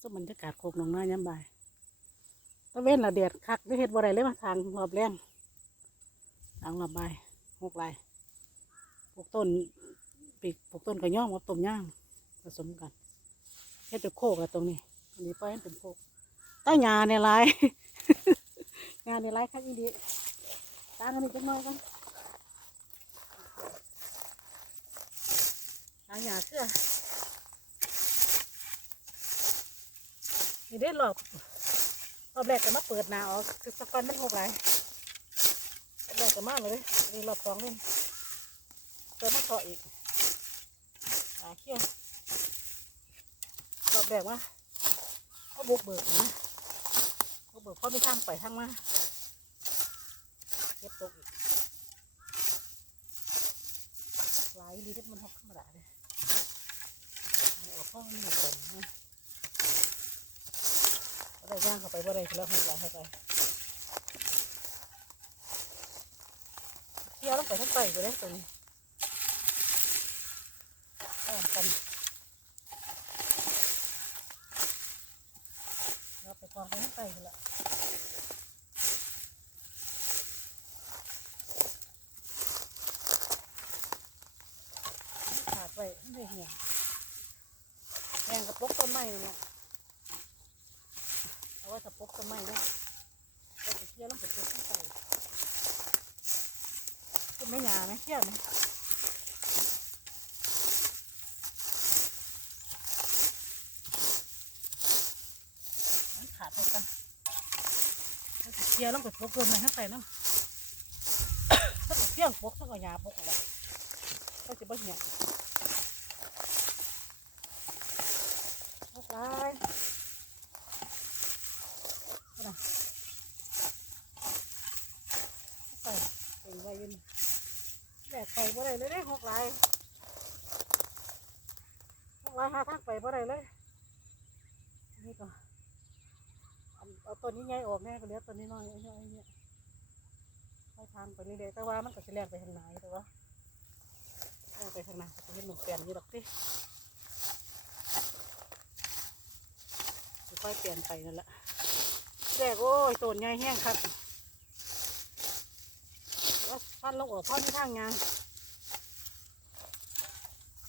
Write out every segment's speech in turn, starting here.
สมบรรยากาศโคกหนองนาย้ำบ่ายตะเว้นละเดียดคักได้เห็ดบ่ได้เลยมาทางรอบแรงทางรอบบ่ายหกลายปลูกต้นปีกปลูกต้นกระย่อมกับต้มย่างผสมกันเฮ็ดเป็นโคกอะตรงนี้อันนี้ปล่อยให้เป็นโคกใต้หญ้าในยหลายหญ้าในยหลายคักอีดีตากันอีกจักหน่อยกันตางหญ้าเชื่อ นี่ได้รอบรอบแรกก็มาเปิดหนาออกคือสักวันมันหกหลายรอบแรกก็มากเลยนี่รอบสองนี่เติมมาเกาะอีกหาเขี้ยวรอบแรกว่าเขาบุกเบิกนะบุกเบิกเพราะมีทางไปทางมาเก็บตกอีกหลายดีที่มันหกธรรมดาเลยเอออกพ่อมันหมดเลยนะ บ่ได้ย่างเข้าไปบ่ได้แล้วหกหลายเข้าไปเที่ยวลงไปทั้งไปไปเลยตรงนี้ต่างกันเราไปกองไปทั้งไปกันละขาดไปไม่เหี่ยแหงกับปกต้นไม้นั่นแหละเอาไว้ถ้าปกต้นไม้ด้วยก็จะเที่ยวลงไปปกต้นไม้คุณไม่หยาไหมเที่ยวไหมขาดไปกันก็จะเที่ยวลงไปปกต้นไม้ข้างใต้เนาะถ้าเที่ยวปกถ้าก็หยาปกอะไรก็จะบ่เหี่ยกไร ไปเป็น ไว้ยินแบกไปบ่ได้เลยเด้หกหลายหกหลายหาทางไปบ่ได้เลยนี่ก็เอาตัวนี้ใหญ่ออกแน่ก็เหลือตัวนี้น้อยไอ้เนี่ยไอ้เนี่ยไปทางไปนี่เลยแต่ว่ามันก็จะแล่นไปทางไหนแต่ว่าแล่นไปทางไหนจะเห็นหนุ่มเปลี่ยนอยู่ดอกติจะค่อยเปลี่ยนไปนั่นแหละแรกโอ้ยต้นใหญ่แห้งครับ ว่าฟันลงออกพ่อที่ทางยาง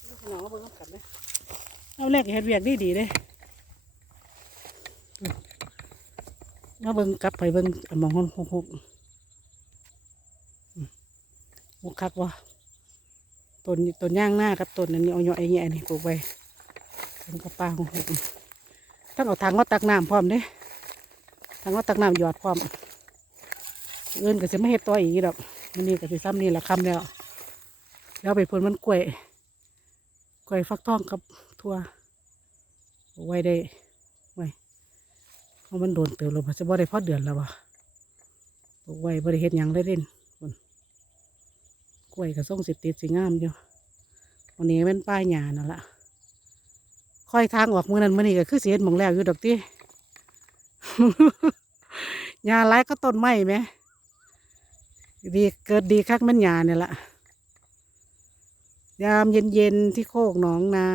นี่พี่น้องมเบิ่งนำกันเลยเอาแรกเฮ็ดเวียกดีดีเลยมาเบิ่งกลับไปเบิ่งอันมองหกหกหกอืมหกคักวะต้นต้นย่างหน้ากับต้นอันนี้เอาเนาะไอ้เงี้ยนี่ปลูกไว้นกระป้าหกหกต้องเอาถังมาตักน้ำพร้อมเด้ถังมาตักน้ำหยอดพร้อมเอื่นก็จะไม่เฮ็ดต่ออีกดอก มันนี่ก็สิซ้ำนี่ละคำแล้ว แล้วไปผลมันกล้วยกล้วยฟักทองกับทั่วไว้ได้ไว้เพราะมันโดนเติมลงจะบ่ได้พอเดือนแล้ววะไว้บ่ได้เฮ็ดหยังเลยเด่นพุ่นกล้วยก็ส่งสิติดสิงามอยู่วันนี้เป็นป้ายหญ้านั่นละค่อยทางออกมือนั้นมือนี้ก็คือเสียหมองแล้วอยู่ดอกที่หญ้าหลายก็ต้นไม้ไหม ดีเกิดดีคักแมันยาเนี่ยละยามเย็นๆที่โคกหนองนา